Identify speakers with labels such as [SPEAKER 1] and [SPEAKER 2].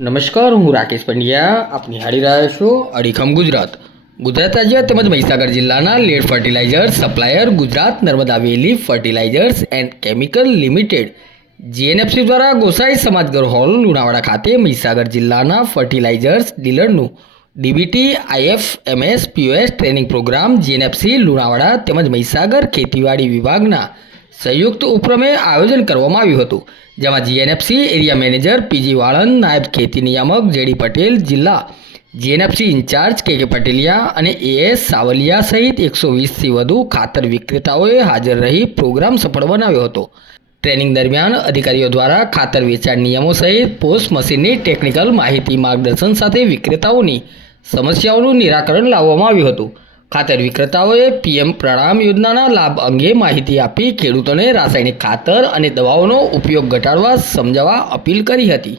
[SPEAKER 1] નમસ્કાર, હું રાકેશ પંડ્યા. આપ નિહાળી રહ્યા છો અડીખમ ગુજરાત. ગુજરાત રાજ્ય તેમજ મહીસાગર જિલ્લાના lead fertiliser supplier Gujarat Narmada valley fertilisers and chemical limited, GNFC દ્વારા ગોસાઈ સમાજગર હોલ, લુણાવાડા ખાતે મહીસાગર જિલ્લાના fertilizers ડીલરનું DBT IF MS POS training programme, GNFC, Lunawada તેમજ મહીસાગર ખેતીવાડી વિભાગના સંયુક્ત ઉપક્રમે આયોજન કરવામાં આવ્યું હતું, જેમાં GNFC area manager PG Valand નાયબ ખેતી નિયામક જેડી પટેલ, જિલ્લા જીએનએફસી ઇન્ચાર્જ કે કે પટેલિયા અને એએસ સાવલિયા સહિત એકસો વીસથી વધુ ખાતર વિક્રેતાઓએ હાજર રહી પ્રોગ્રામ સફળ બનાવ્યો હતો. ટ્રેનિંગ દરમિયાન અધિકારીઓ દ્વારા ખાતર વેચાણ નિયમો સહિત પોસ્ટ મશીનની ટેકનિકલ માહિતી માર્ગદર્શન સાથે વિક્રેતાઓની સમસ્યાઓનું નિરાકરણ લાવવામાં આવ્યું હતું. ખાતર વિક્રેતાઓએ પીએમ પ્રણામ યોજનાના લાભ અંગે માહિતી આપી ખેડૂતોને રાસાયણિક ખાતર અને દવાઓનો ઉપયોગ ઘટાડવા સમજાવવા અપીલ કરી હતી.